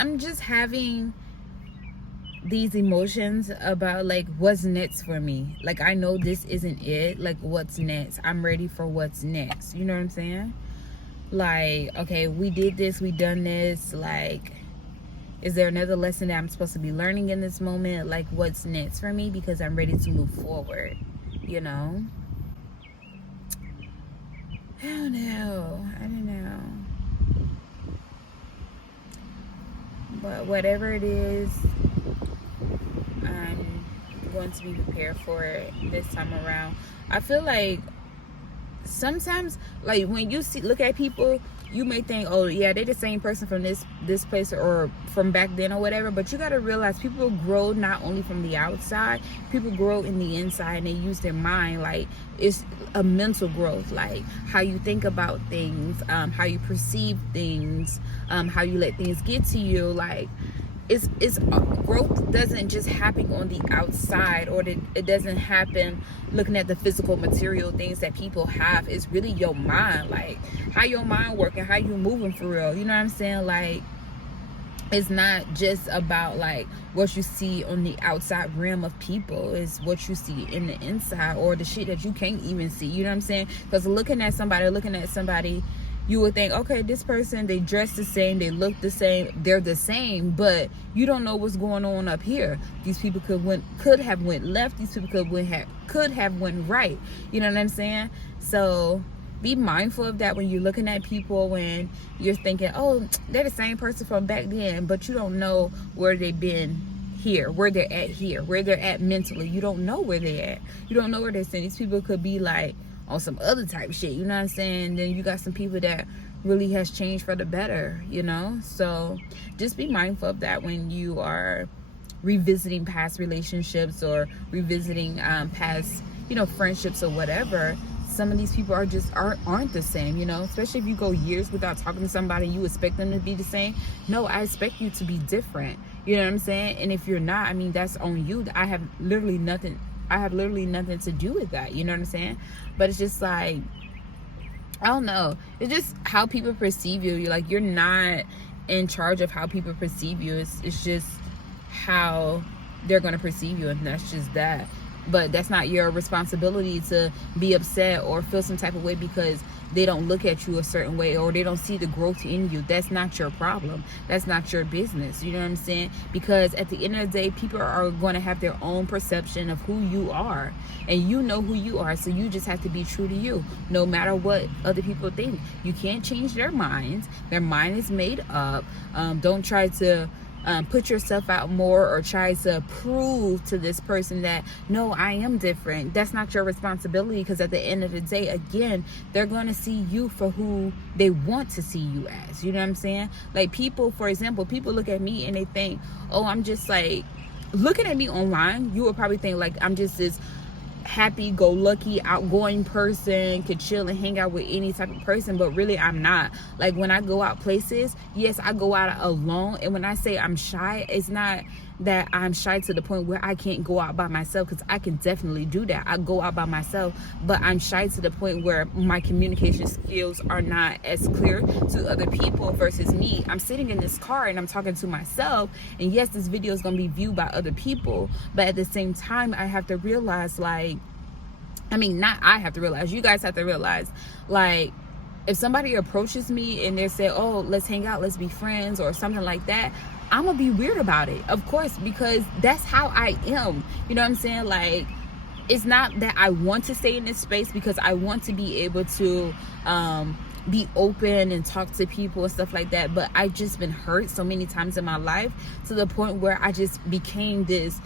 I'm just having these emotions about like what's next for me. Like, I know this isn't it. Like, what's next? I'm ready for what's next. You know what I'm saying? Like, okay, we did this, we done this. Like, is there another lesson that I'm supposed to be learning in this moment? Like, what's next for me? Because I'm ready to move forward, you know? I don't know. But whatever it is, I'm going to be prepared for it this time around. I feel like sometimes, like, when you look at people, you may think, oh yeah, they're the same person from this place or from back then or whatever, but you got to realize people grow not only from the outside, people grow in the inside, and they use their mind. Like, it's a mental growth, like how you think about things, how you perceive things, how you let things get to you. Like, it's growth doesn't just happen on the outside, or it doesn't happen looking at the physical material things that people have. It's really your mind, like how your mind working, how you moving for real. You know what I'm saying? Like, it's not just about like what you see on the outside realm of people. It's what you see in the inside, or the shit that you can't even see. You know what I'm saying? Because looking at somebody, you would think, okay, this person, they dress the same, they look the same, they're the same, but you don't know what's going on up here. These people could have went left. These people could have went right. You know what I'm saying? So be mindful of that when you're looking at people, when you're thinking, oh, they're the same person from back then, but you don't know where they've been here, where they're at here, where they're at mentally. You don't know where they're at. You don't know where they're saying. These people could be like on some other type of shit, you know what I'm saying? Then you got some people that really has changed for the better, you know? So just be mindful of that when you are revisiting past relationships or revisiting past, you know, friendships or whatever. Some of these people aren't the same, you know? Especially if you go years without talking to somebody and you expect them to be the same. No, I expect you to be different. You know what I'm saying? And if you're not, I mean, that's on you. I have literally nothing to do with that. You know what I'm saying? But it's just like, I don't know. It's just how people perceive you. You're not in charge of how people perceive you. It's just how they're going to perceive you, and that's just that. But that's not your responsibility to be upset or feel some type of way because they don't look at you a certain way or they don't see the growth in you. That's not your problem. That's not your business. You know what I'm saying? Because at the end of the day, people are going to have their own perception of who you are, and you know who you are. So you just have to be true to you, no matter what other people think. You can't change their minds. Their mind is made up. Don't try to put yourself out more or try to prove to this person that, no, I am different. That's not your responsibility, because at the end of the day, again, they're going to see you for who they want to see you as. You know what I'm saying? Like, people, for example, people look at me and they think, oh, I'm just like, looking at me online, you would probably think like I'm just this happy-go-lucky, outgoing person, could chill and hang out with any type of person, but really I'm not. Like, when I go out places, yes, I go out alone, and when I say I'm shy, it's not that I'm shy to the point where I can't go out by myself, because I can definitely do that. I go out by myself, but I'm shy to the point where my communication skills are not as clear to other people versus me. I'm sitting in this car and I'm talking to myself, and yes, this video is going to be viewed by other people, but at the same time, I have to realize, like, I mean, not I have to realize, you guys have to realize, like, if somebody approaches me and they say, oh, let's hang out, let's be friends or something like that, I'm gonna be weird about it, of course, because that's how I am. You know what I'm saying? Like, it's not that I want to stay in this space, because I want to be able to be open and talk to people and stuff like that, but I've just been hurt so many times in my life to the point where I just became this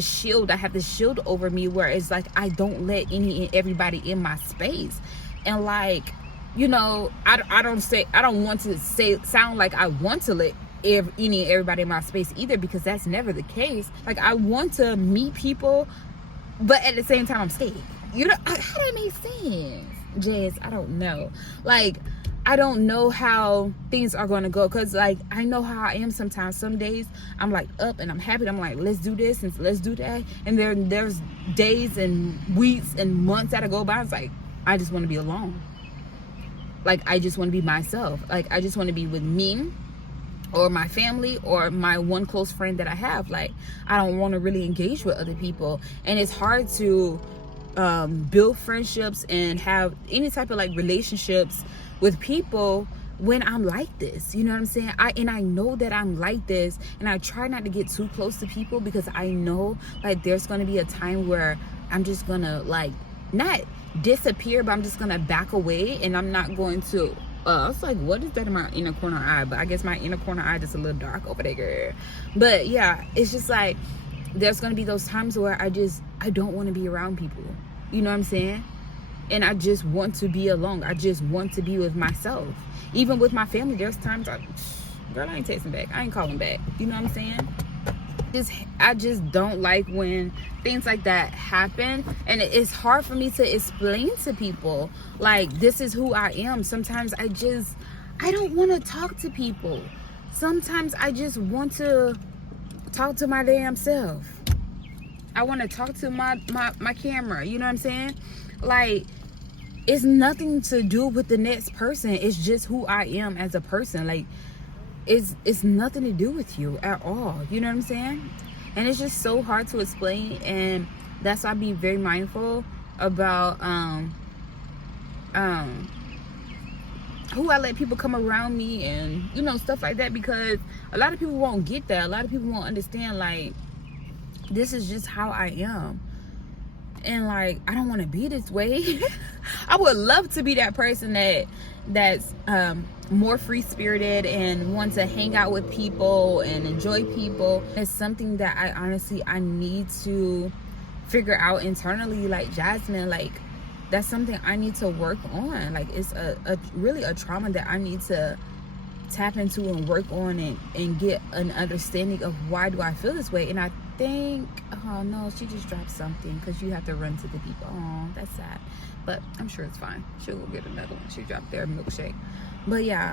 shield. I have this shield over me where it's like I don't let any and everybody in my space. And like, you know, I don't want to sound like I want to let any and everybody in my space either, because that's never the case. Like, I want to meet people, but at the same time I'm scared. You know, how that makes sense, Jazz? I don't know. Like, I don't know how things are going to go, because like, I know how I am sometimes. Some days I'm like up and I'm happy. I'm like, let's do this and let's do that. And there's days and weeks and months that go by. It's like, I just want to be alone. Like, I just want to be myself. Like, I just want to be with me, or my family or my one close friend that I have. Like, I don't want to really engage with other people, and it's hard to build friendships and have any type of like relationships with people when I'm like this. You know what I'm saying? I know that I'm like this, and I try not to get too close to people, because I know like there's gonna be a time where I'm just gonna like not disappear, but I'm just gonna back away, and I'm not going to it's like, what is that in my inner corner eye? But I guess my inner corner eye just a little dark over there, girl. But yeah, it's just like there's gonna be those times where I don't want to be around people. You know what I'm saying? And I just want to be alone. I just want to be with myself. Even with my family, there's times I ain't texting back. I ain't calling back. You know what I'm saying? I just don't like when things like that happen, and it's hard for me to explain to people like, this is who I am. Sometimes I don't want to talk to people. Sometimes I just want to talk to my damn self. I want to talk to my camera. You know what I'm saying? Like, it's nothing to do with the next person. It's just who I am as a person. Like, it's nothing to do with you at all. You know what I'm saying? And it's just so hard to explain, and that's why I be very mindful about who I let people come around me, and you know, stuff like that, because a lot of people won't get that. A lot of people won't understand, like, this is just how I am. And like, I don't want to be this way. I would love to be that person that's more free-spirited and wants to hang out with people and enjoy people. It's something that I need to figure out internally. Like, Jasmine, like, that's something I need to work on. Like, it's really a trauma that I need to tap into and work on, and get an understanding of why do I feel this way. And I think, oh no, she just dropped something, because you have to run to the people. Oh, that's sad, but I'm sure it's fine. She'll go get another one. She dropped their milkshake. But yeah,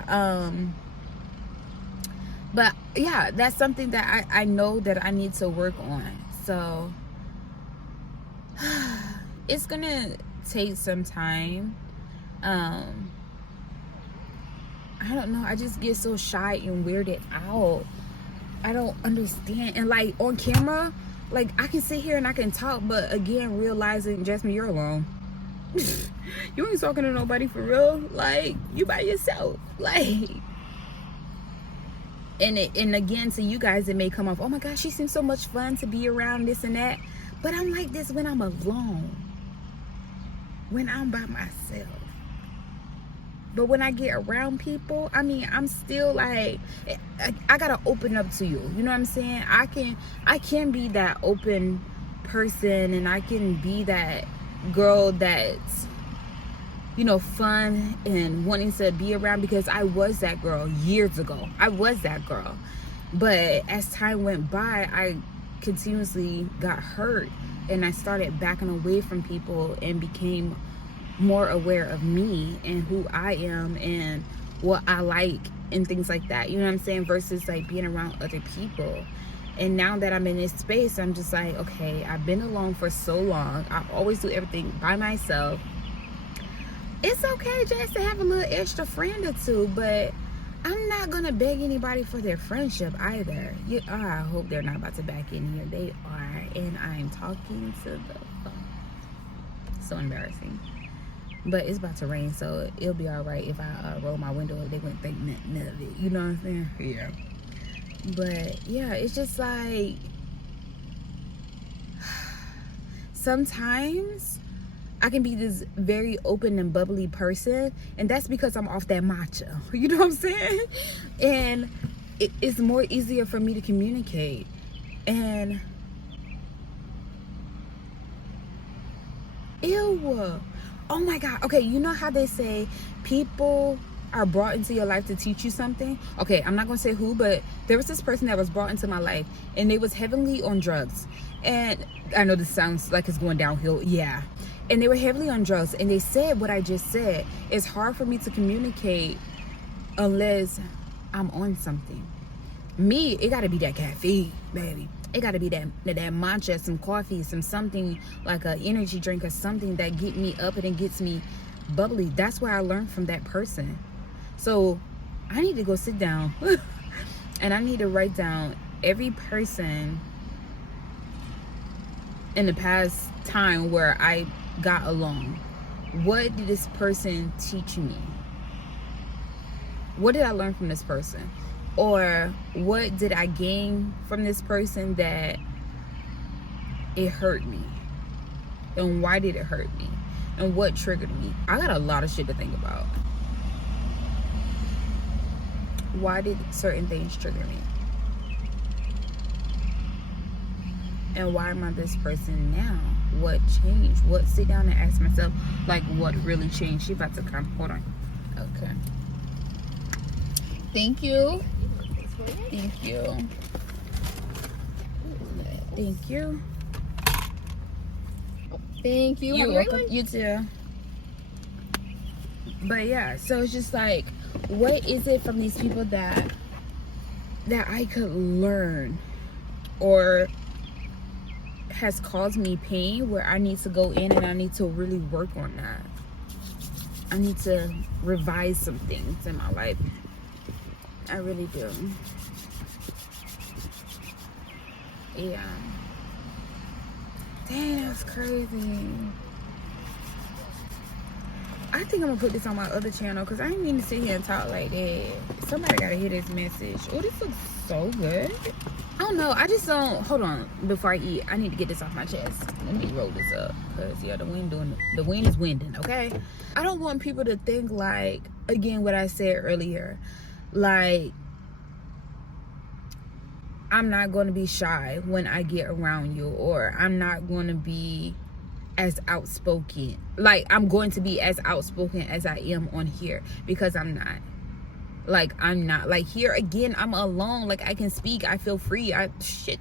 that's something that I know that I need to work on. So it's gonna take some time. I don't know, I just get so shy and weirded out. I don't understand. And like, on camera, like, I can sit here and I can talk, but again, realizing, Jasmine, you're alone. You ain't talking to nobody for real. Like, you by yourself. Like, and again, to you guys, it may come off, oh my gosh, she seems so much fun to be around, this and that. But I'm like this when I'm alone, when I'm by myself. But when I get around people, I mean, I'm still like, I gotta open up to you. You know what I'm saying? I can be that open person, and I can be that girl that's, you know, fun and wanting to be around, because I was that girl years ago. I was that girl. But as time went by, I continuously got hurt, and I started backing away from people and became more aware of me and who I am and what I like and things like that. You know what I'm saying? Versus like being around other people. And now that I'm in this space, I'm just like, okay, I've been alone for so long. I always do everything by myself. It's okay just to have a little extra friend or two, but I'm not gonna beg anybody for their friendship either. I hope they're not about to back in here. They are, and I'm talking to the phone. So embarrassing. But it's about to rain, so it'll be all right if I roll my window up. They wouldn't think nothing of it. You know what I'm saying? Yeah. But yeah, it's just like, sometimes I can be this very open and bubbly person, and that's because I'm off that matcha. You know what I'm saying? And it's more easier for me to communicate. And ew. Oh my God. Okay, you know how they say people are brought into your life to teach you something? Okay, I'm not gonna say who, but there was this person that was brought into my life, and they was heavily on drugs. And I know this sounds like it's going downhill. Yeah. And they were heavily on drugs, and they said what I just said. It's hard for me to communicate unless I'm on something. Me, it gotta be that caffeine, baby. It gotta be that matcha, some coffee, something like an energy drink or something that get me up and it gets me bubbly. That's what I learned from that person. So I need to go sit down And I need to write down every person in the past time where I got along. What did this person teach me? What did I learn from this person? Or what did I gain from this person that it hurt me? And why did it hurt me? And what triggered me? I got a lot of shit to think about. Why did certain things trigger me? And why am I this person now? What changed? What? Sit down and ask myself, like, what really changed? She about to come. Hold on. Okay. Thank you. Thank you. Thank you. Thank you. You're welcome. You too. But yeah, so it's just like, what is it from these people that I could learn, or has caused me pain, where I need to go in and I need to really work on that. I need to revise some things in my life. I really do. Yeah. Dang, that's crazy. I think I'm gonna put this on my other channel because I ain't mean to sit here and talk like that. Somebody gotta hear this message. Oh, this looks so good. I don't know. I just don't. Hold on. Before I eat, I need to get this off my chest. Let me roll this up because yeah, the wind is winding. Okay. I don't want people to think like, again, what I said earlier, like I'm not going to be shy when I get around you, or I'm not going to be as outspoken. Like, I'm going to be as outspoken as I am on here, because I'm not. Like, I'm not. Like, here again, I'm alone. Like, I can speak. I feel free.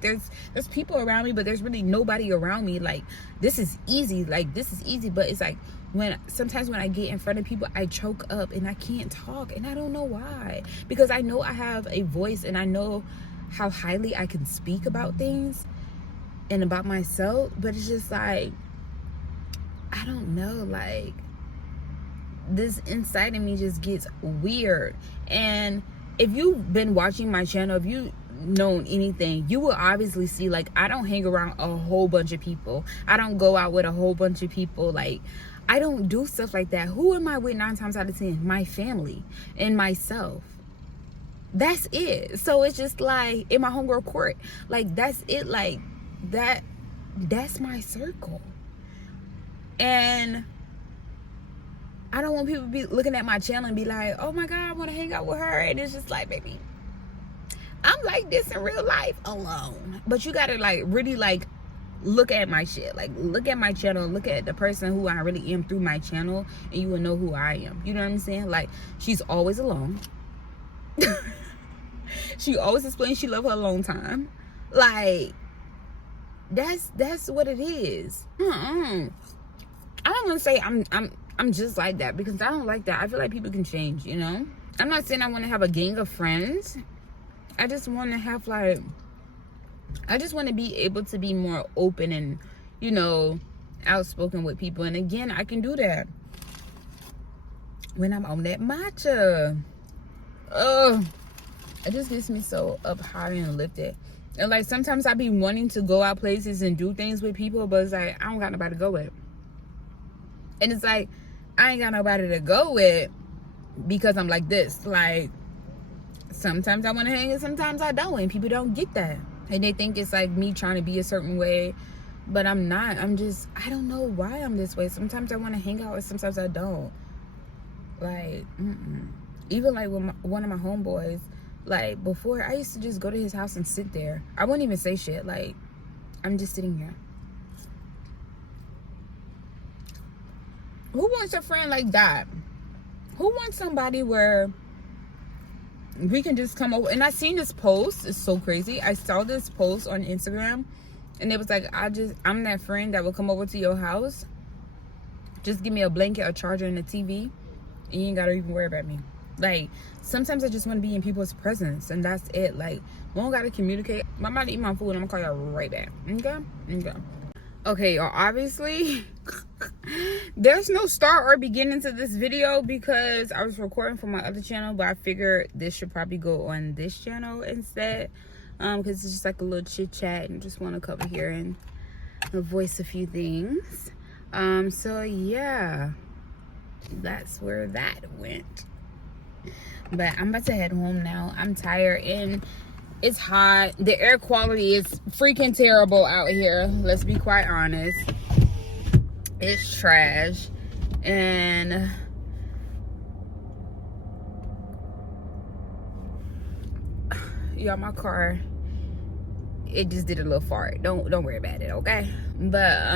There's people around me, but there's really nobody around me. Like, this is easy. Like, this is easy. But it's like, sometimes when I get in front of people, I choke up and I can't talk, and I don't know why. Because I know I have a voice, and I know how highly I can speak about things and about myself, but it's just like, I don't know, like, this inside of me just gets weird. And if you've been watching my channel, if you've known anything, you will obviously see, like, I don't hang around a whole bunch of people. I don't go out with a whole bunch of people. Like, I don't do stuff like that. Who am I with 9 times out of 10? My family and myself. That's it. So it's just like, in my homegirl court, like, that's it. Like, that's my circle. And I don't want people to be looking at my channel and be like, oh my God, I want to hang out with her. And it's just like, baby, I'm like this in real life alone. But you gotta, like, really, like, look at my shit. Like, look at my channel, look at the person who I really am through my channel, and you will know who I am. You know what I'm saying? Like, she's always alone. She always explains she love her alone time. Like, that's what it is. I don't want to say I'm just like that, because I don't like that. I feel like people can change, you know? I'm not saying I want to have a gang of friends. I just want to have, like, I just want to be able to be more open and, you know, outspoken with people. And again, I can do that when I'm on that matcha. It just gets me so up high and lifted. And, like, sometimes I be wanting to go out places and do things with people, but it's like, I don't got nobody to go with. And it's like, I ain't got nobody to go with because I'm like this. Like, sometimes I want to hang and sometimes I don't. And people don't get that. And they think it's like me trying to be a certain way. But I'm not. I don't know why I'm this way. Sometimes I want to hang out and sometimes I don't. Like, even like with one of my homeboys, like, before, I used to just go to his house and sit there. I wouldn't even say shit. Like, I'm just sitting here. Who wants a friend like that? Who wants somebody where we can just come over? And I seen this post. It's so crazy. I saw this post on Instagram, and it was like, I'm that friend that will come over to your house. Just give me a blanket, a charger, and a TV, and you ain't gotta even worry about me. Like, sometimes I just want to be in people's presence, and that's it. Like, we don't gotta communicate. I'm about to eat my food, and I'm gonna call y'all right back. Okay? Okay, y'all, obviously there's no start or beginning to this video because I was recording for my other channel, but I figured this should probably go on this channel instead, because it's just like a little chit chat and just want to come here and voice a few things. So yeah, that's where that went. But I'm about to head home now. I'm tired and it's hot. The air quality is freaking terrible out here. Let's be quite honest. It's trash. And y'all, my car, it just did a little fart. Don't worry about it, okay? But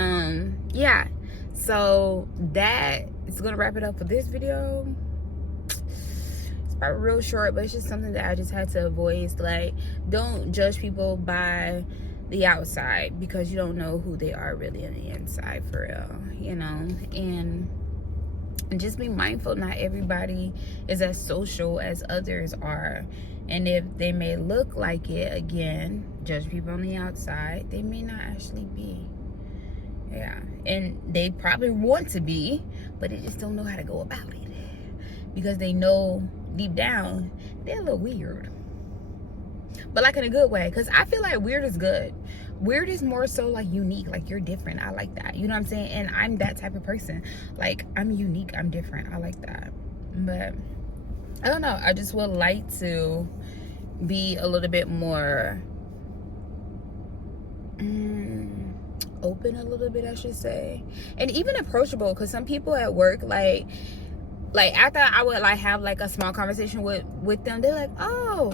yeah. So that is gonna wrap it up for this video. Probably real short, but it's just something that I just had to voice. Like, don't judge people by the outside because you don't know who they are really on the inside, for real, you know. And just be mindful, not everybody is as social as others are, and if they may look like it, again, judge people on the outside, they may not actually be. Yeah, and they probably want to be, but they just don't know how to go about it because they know deep down they're a little weird, but like in a good way, because I feel like weird is good. Weird is more so like unique, like you're different. I like that, you know what I'm saying? And I'm that type of person. Like, I'm unique, I'm different, I like that. But I don't know, I just would like to be a little bit more open, a little bit, I should say, and even approachable, because some people at work, like after I would like have like a small conversation with them, they're like, oh,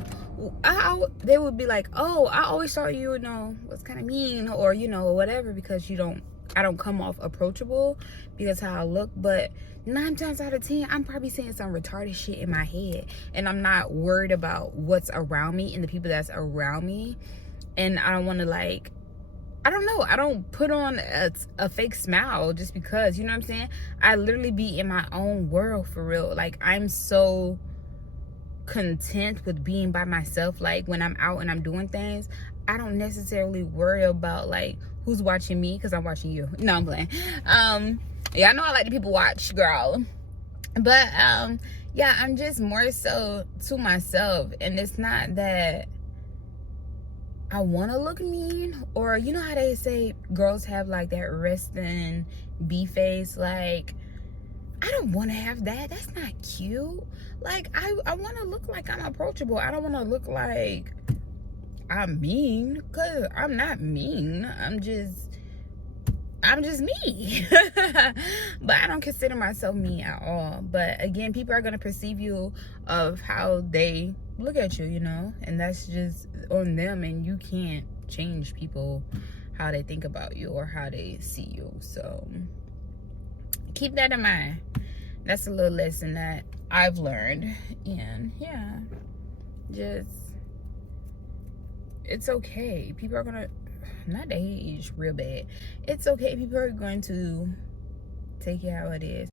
they would be like, oh, I always thought you know was kind of mean, or you know, whatever, because I don't come off approachable because how I look. But 9 times out of 10, I'm probably saying some retarded shit in my head, and I'm not worried about what's around me and the people that's around me. And I don't want to, like, I don't know, I don't put on a fake smile just because, you know what I'm saying? I literally be in my own world, for real. Like, I'm so content with being by myself. Like, when I'm out and I'm doing things, I don't necessarily worry about like who's watching me, because I'm watching you. No, I'm playing. Yeah, I know I like the people watch, girl. But yeah, I'm just more so to myself, and it's not that I want to look mean, or you know how they say girls have like that resting bee face. Like, I don't want to have that. That's not cute. Like, I want to look like I'm approachable. I don't want to look like I'm mean, because I'm not mean. I'm just me. But I don't consider myself mean at all. But again, people are going to perceive you of how they look at you, you know, and that's just on them, and you can't change people how they think about you or how they see you. So keep that in mind. That's a little lesson that I've learned. And yeah, just, it's okay. People are gonna, not age real bad, it's okay. People are going to take it how it is.